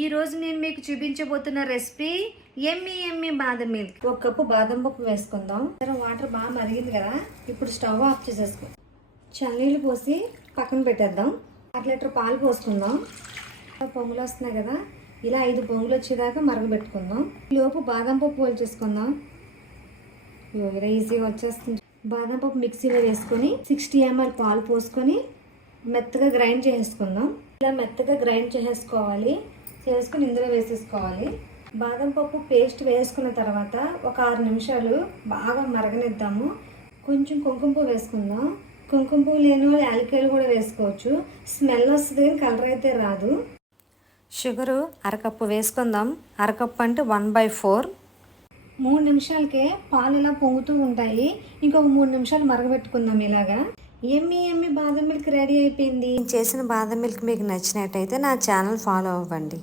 ఈ రోజు నేను మీకు చూపించబోతున్న రెసిపీ ఎమ్మి ఎమ్మి బాదం మిల్క్. ఒక కప్పు బాదం పప్పు వేసుకుందాం. వాటర్ బాగా మరిగింది కదా, ఇప్పుడు స్టవ్ ఆఫ్ చేసేసుకుందాం. చన్నీళ్ళు పోసి పక్కన పెట్టేద్దాం. 1 లీటర్ పాలు పోసుకుందాం. పొంగులు వస్తున్నాయి కదా, ఇలా 5 పొంగులు వచ్చేదాకా మరగబెట్టుకుందాం. లోపు బాదం పప్పు పోల్చేసుకుందాం. ఇలా ఈజీగా వచ్చేస్తుంది. బాదం పప్పు మిక్సీలో వేసుకొని 60 ml పాలు పోసుకొని మెత్తగా గ్రైండ్ చేసేసుకుందాం. ఇలా మెత్తగా గ్రైండ్ చేసుకొని ఇందులో వేసేసుకోవాలి. బాదం పప్పు పేస్ట్ వేసుకున్న తర్వాత ఒక 6 నిమిషాలు బాగా మరగనిద్దాము. కొంచెం కుంకుమ పువ్వు వేసుకుందాం. కుంకుమ పువ్వు లేని వాళ్ళు యాలక్కాయలు కూడా వేసుకోవచ్చు. స్మెల్ వస్తుంది కానీ కలర్ అయితే రాదు. షుగరు 1/2 కప్పు వేసుకుందాం. 1/2 కప్పు అంటే 1/4. 3 నిమిషాలకే పాలు ఇలా పొంగుతూ ఉంటాయి. ఇంకొక 3 నిమిషాలు మరగబెట్టుకుందాం. ఇలాగా ఎమ్మి ఎమ్మి బాదం మిల్క్ రెడీ అయిపోయింది. చేసిన బాదం మిల్క్ మీకు నచ్చినట్టయితే నా ఛానల్ ఫాలో అవ్వండి.